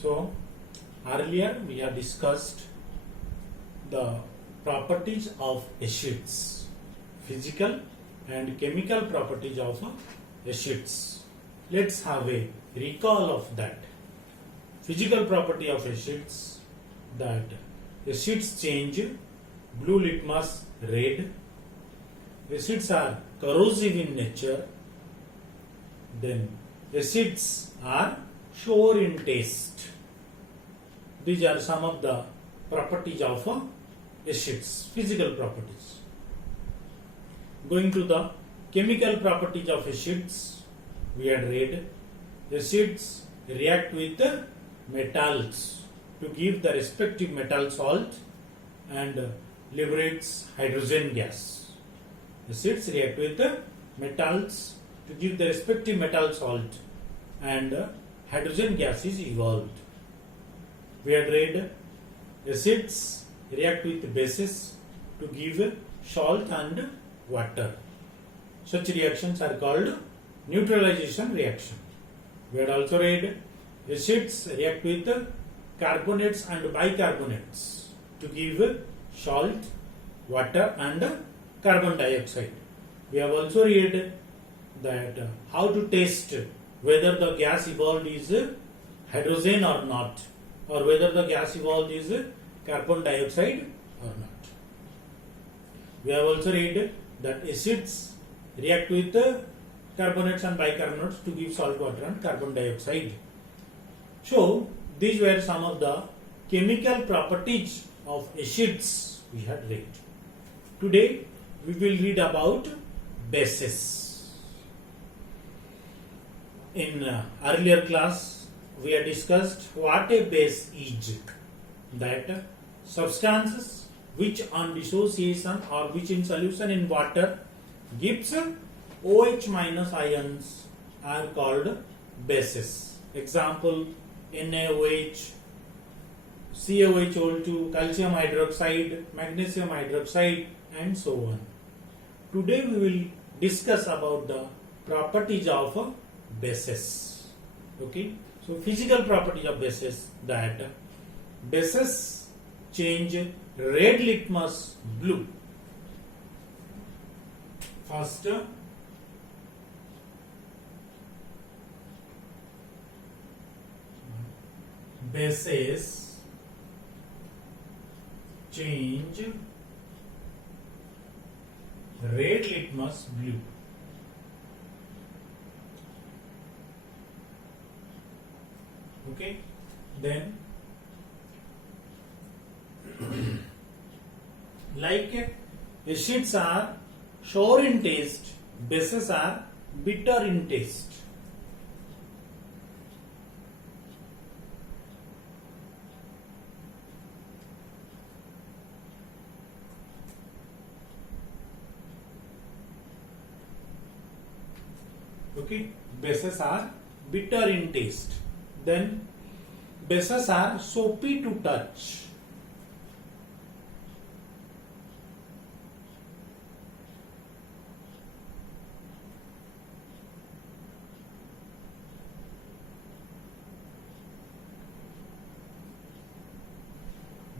So earlier we have discussed the properties of acids, physical and chemical properties of acids. Let's have a recall of that. Physical property of acids, that acids change blue litmus red. Acids are corrosive in nature. Then acids are sour in taste. These are some of the properties of acids, physical properties. Going to the chemical properties of acids, we had read acids react with metals to give the respective metal salt and liberates hydrogen gas. Acids react with metals to give the respective metal salt and hydrogen gas is evolved. We had read acids react with bases to give salt and water. Such reactions are called neutralization reaction. We had also read acids react with carbonates and bicarbonates to give salt, water and carbon dioxide. We have also read that how to test whether the gas evolved is hydrogen or not, or whether the gas evolved is carbon dioxide or not. We have also read that acids react with carbonates and bicarbonates to give salt, water and carbon dioxide. So these were some of the chemical properties of acids we had read. Today we will read about bases. In earlier class we had discussed what a base is. That substances which on dissociation or which in solution in water gives OH minus ions are called bases. Example, NaOH, CaOH2, calcium hydroxide, magnesium hydroxide and so on. Today we will discuss about the properties of bases. Okay, so physical properties of bases, that bases change red litmus blue. First, bases change red litmus blue. Okay, then like acids are sour in taste, bases are bitter in taste. Okay, bases are bitter in taste. Then bases are soapy to touch.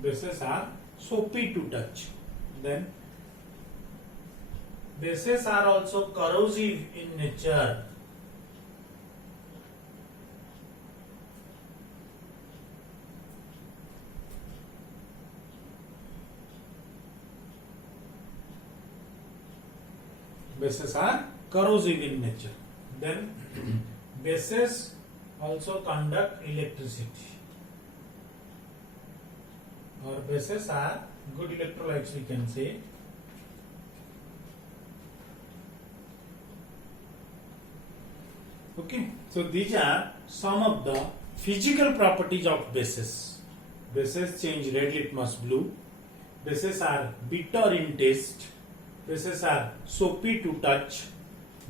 Bases are soapy to touch. Then bases are also corrosive in nature. Bases are corrosive in nature. Then bases also conduct electricity. Or bases are good electrolytes, we can say. Okay, so these are some of the physical properties of bases. Bases change red litmus blue. Bases are bitter in taste. Bases are soapy to touch.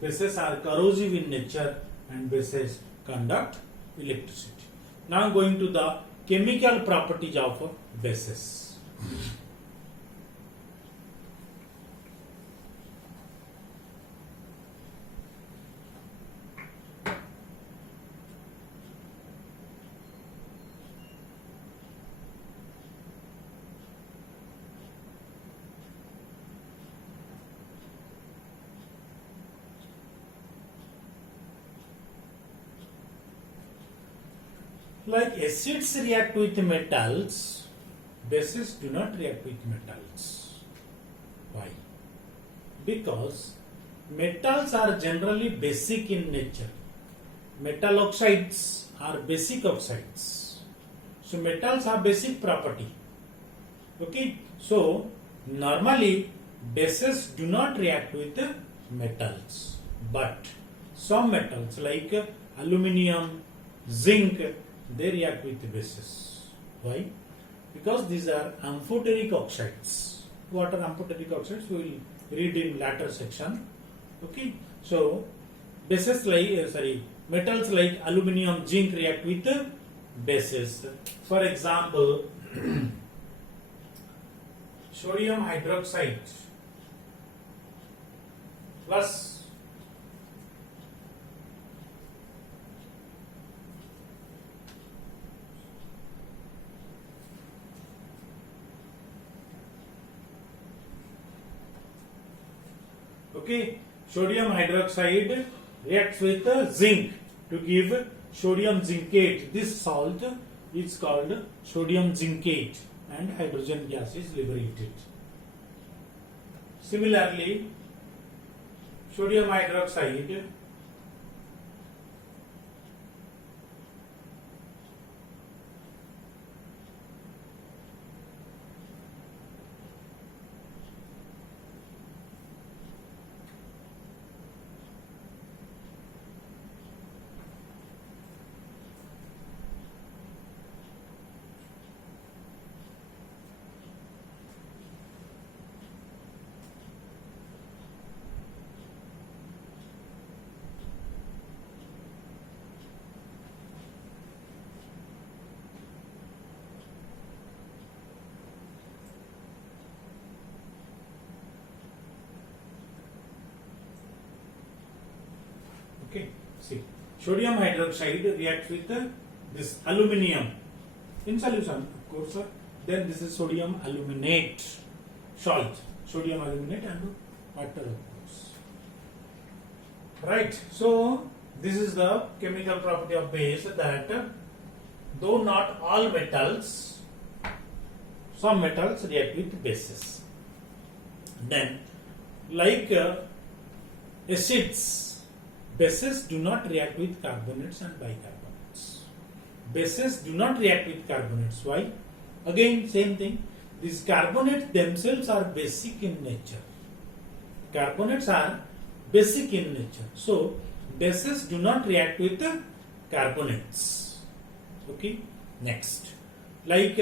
Bases are corrosive in nature, and bases conduct electricity. Now going to the chemical properties of bases. Like acids react with metals, bases do not react with metals. Why? Because metals are generally basic in nature. Metal oxides are basic oxides. So metals have basic property. Okay. So normally bases do not react with metals, but some metals like aluminium, zinc, they react with bases. Why? Because these are amphoteric oxides. What are amphoteric oxides? We will read in later section. Okay. So bases like metals like aluminium, zinc react with bases. For example, sodium hydroxide plus sodium hydroxide reacts with zinc to give sodium zincate. This salt is called sodium zincate and hydrogen gas is liberated. Similarly, sodium hydroxide see, sodium hydroxide reacts with this aluminium in solution, of course. Then this is sodium aluminate salt, sodium aluminate and water, of course. Right. So this is the chemical property of base, that though not all metals, some metals react with bases. Then, like acids, bases do not react with carbonates and bicarbonates. Bases do not react with carbonates. Why? Again, same thing. These carbonates themselves are basic in nature. Carbonates are basic in nature. So, bases do not react with carbonates. Okay. Next, like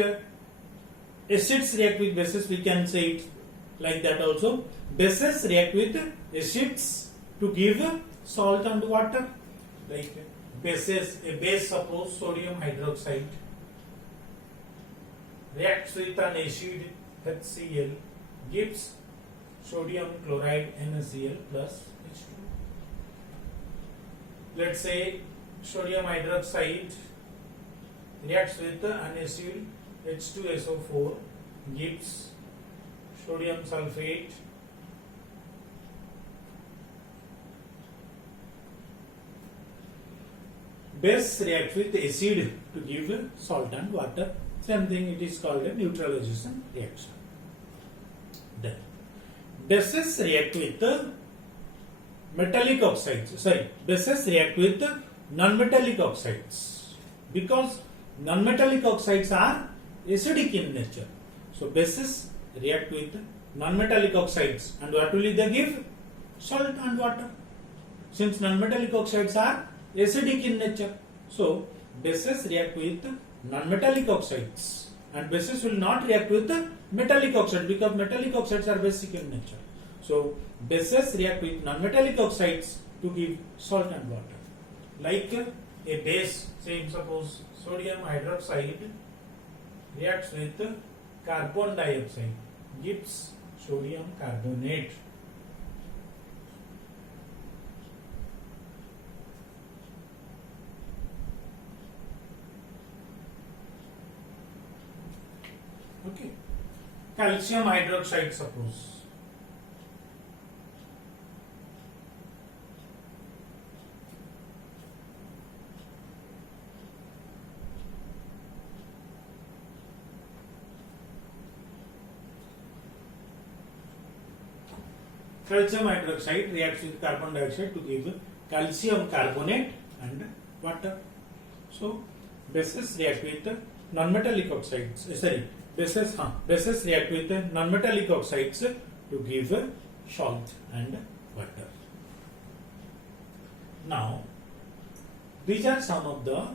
acids react with bases, we can say it like that also. Bases react with acids to give salt and water. Like bases, a base, suppose sodium hydroxide reacts with an acid HCl, gives sodium chloride NaCl plus H2. Let's say sodium hydroxide reacts with an acid H2SO4, gives sodium sulfate base reacts with acid to give salt and water. Same thing, it is called a neutralization reaction. Then bases react with metallic oxides. Bases react with non-metallic oxides because non-metallic oxides are acidic in nature. So bases react with non-metallic oxides, and what will they give? Salt and water. Since non-metallic oxides are acidic in nature, so bases react with non-metallic oxides, and bases will not react with metallic oxides because metallic oxides are basic in nature. So bases react with non-metallic oxides to give salt and water. Like a base, say suppose sodium hydroxide reacts with carbon dioxide, gives sodium carbonate. Okay. Calcium hydroxide, suppose. calcium hydroxide reacts with carbon dioxide to give calcium carbonate and water. So bases react with non-metallic oxides. Bases react with non-metallic oxides to give salt and water. Now, these are some of the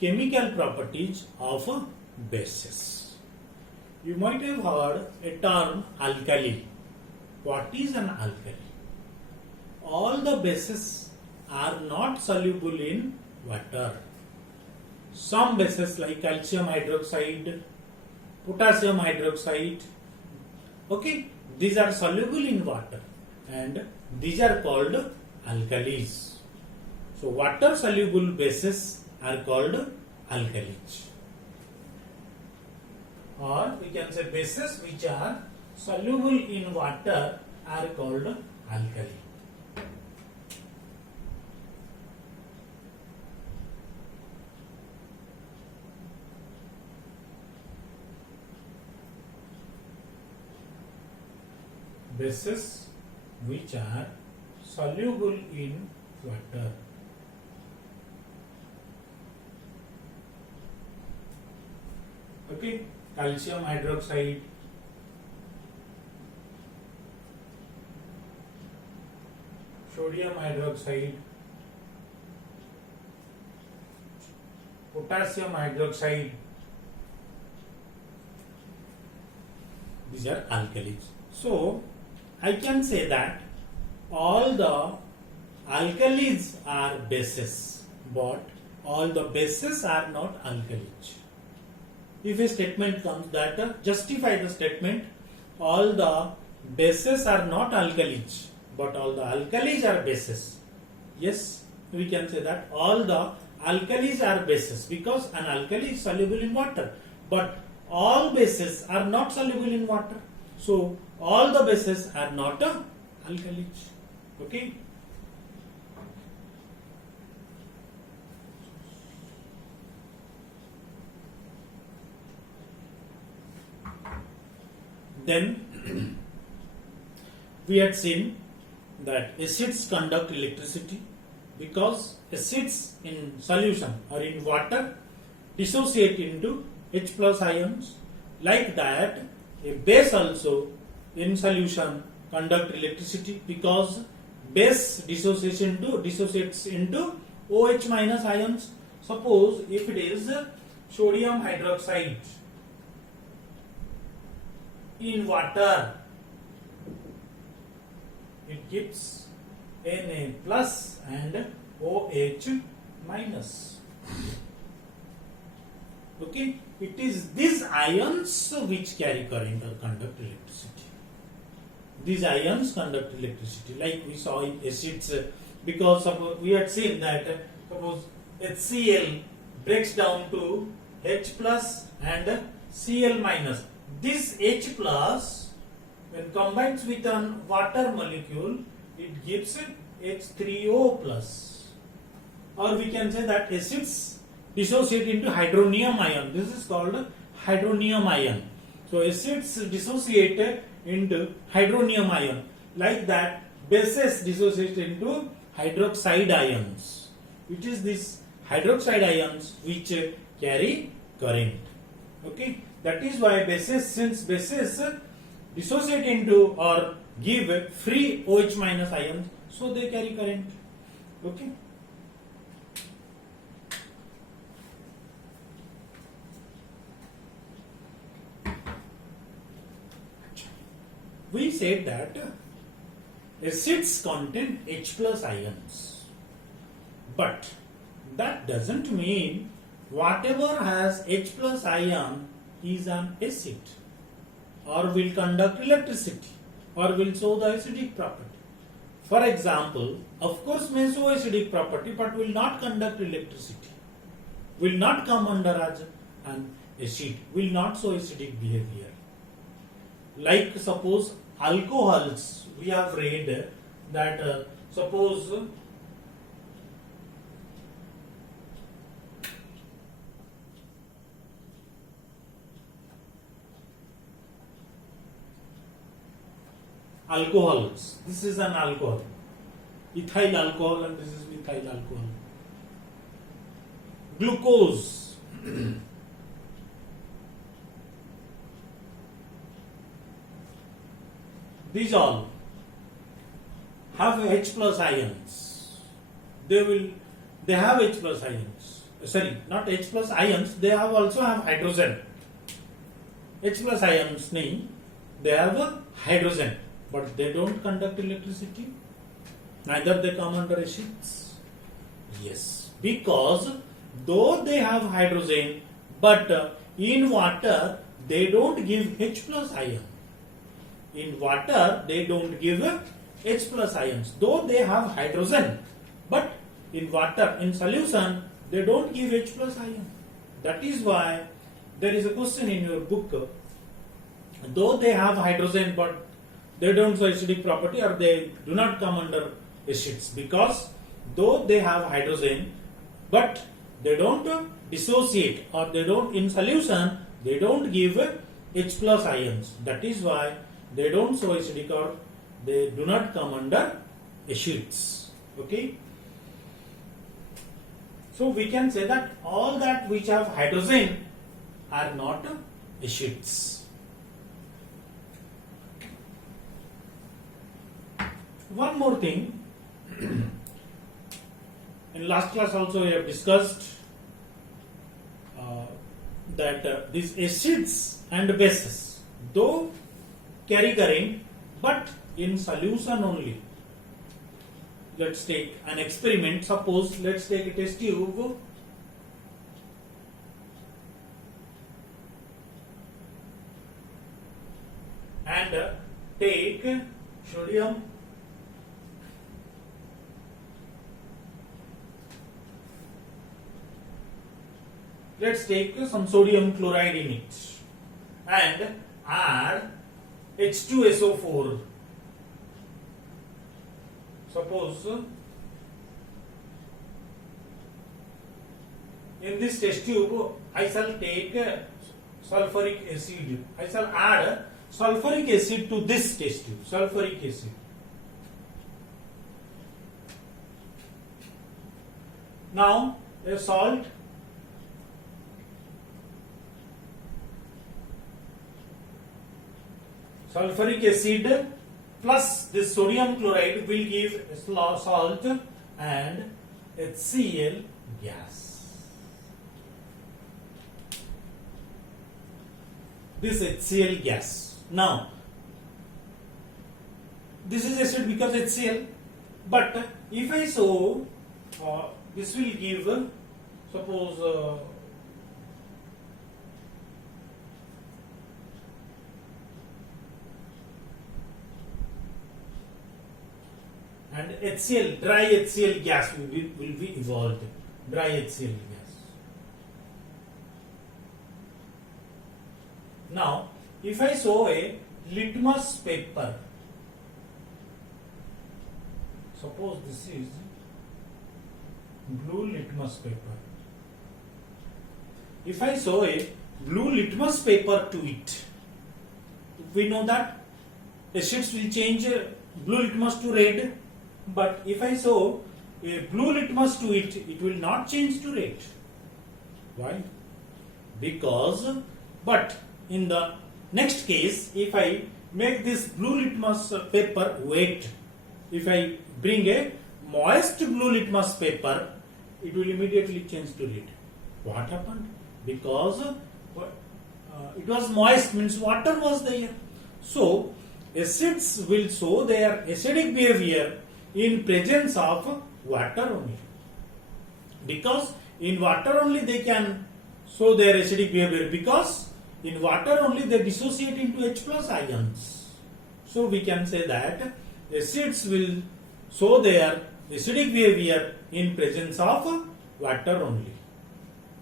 chemical properties of bases. You might have heard a term alkali. What is an alkali? All the bases are not soluble in water. Some bases like calcium hydroxide, potassium hydroxide, okay, these are soluble in water and these are called alkalis. So water soluble bases are called alkalis. Or we can say bases which are soluble in water are called alkali. Bases which are soluble in water. Okay, calcium hydroxide, sodium hydroxide, potassium hydroxide, these are alkalis. So I can say that all the alkalis are bases, but all the bases are not alkalis. If a statement comes that justify the statement, all the bases are not alkalis, but all the alkalis are bases. Yes, we can say that all the alkalis are bases because an alkali is soluble in water, but all bases are not soluble in water. So all the bases are not alkalis. Okay. Then we had seen that acids conduct electricity because acids in solution or in water dissociate into H plus ions. Like that, a base also in solution conduct electricity because base dissociates into OH minus ions. Suppose if it is sodium hydroxide in water, it gives Na plus and OH minus. Okay, it is these ions which carry current or conduct electricity. These ions conduct electricity, like we saw in acids, because suppose we had seen that suppose HCl breaks down to H plus and Cl minus. This H plus, when combines with an water molecule, it gives H3O plus. Or we can say that acids dissociate into hydronium ion. This is called hydronium ion. So acids dissociate into hydronium ion. Like that, bases dissociate into hydroxide ions. It is this hydroxide ions which carry current. Okay, that is why bases, since bases dissociate into or give free OH minus ions, so they carry current. Okay. We said that acids contain H plus ions, but that doesn't mean whatever has H plus ion is an acid or will conduct electricity or will show the acidic property. For example, of course may show acidic property but will not conduct electricity, will not come under as an acid, will not show acidic behavior. Like suppose alcohols, we have read that suppose alcohols. This is an alcohol, ethyl alcohol, and this is methyl alcohol. Glucose. These all have H plus ions. They have H plus ions. Sorry, not H plus ions. They also have hydrogen. H plus ions mean they have a hydrogen, but they don't conduct electricity. Neither they come under acids. Yes, because though they have hydrogen, but in water they don't give H plus ion. In water they don't give H plus ions, though they have hydrogen, but in water, in solution, they don't give H plus ion. That is why there is a question in your book. Though they have hydrogen, but they don't show acidic property, or they do not come under acids, because though they have hydrogen, but they don't dissociate, or they don't, in solution, they don't give H plus ions. That is why they don't show acidic, or they do not come under acids. Okay. So we can say that all that which have hydrogen are not acids. One more thing. In last class also we have discussed that these acids and bases, though carry current, but in solution only. Let's take an experiment. Suppose let's take a test tube and take sodium let's take some sodium chloride in it and add H2SO4. Suppose in this test tube I shall take sulfuric acid. I shall add sulfuric acid to this test tube. Sulfuric acid. Now a salt sulfuric acid plus this sodium chloride will give salt and HCl gas. This HCl gas. Now, this is acid because HCl, but if I show this will give, suppose and HCl, dry HCl gas will be evolved. Dry HCl gas. Now, if I show a litmus paper, suppose this is blue litmus paper. If I show a blue litmus paper to it, we know that acids will change blue litmus to red. But if I show a blue litmus to it, it will not change to red. Why? Because, but in the next case, if I make this blue litmus paper wet, if I bring a moist blue litmus paper, it will immediately change to red. What happened? Because it was moist, means water was there. So, acids will show their acidic behavior in presence of water only, because in water only they can show their acidic behavior, because in water only they dissociate into H plus ions. So we can say that acids will show their acidic behavior in presence of water only.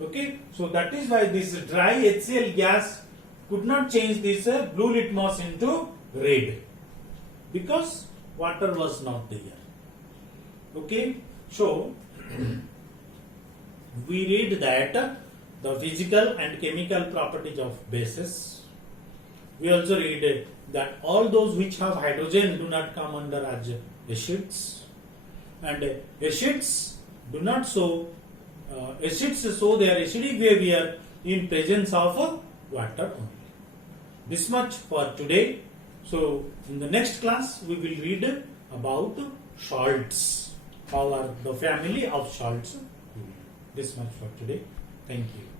Okay, so that is why this dry HCl gas could not change this blue litmus into red, because water was not there. Okay, so we read that the physical and chemical properties of bases. we also read that all those which have hydrogen do not come under as acids, and acids do not show acids show their acidic behavior in presence of water only. This much for today. So in the next class we will read about salts, how are the family of salts. This much for today. Thank you.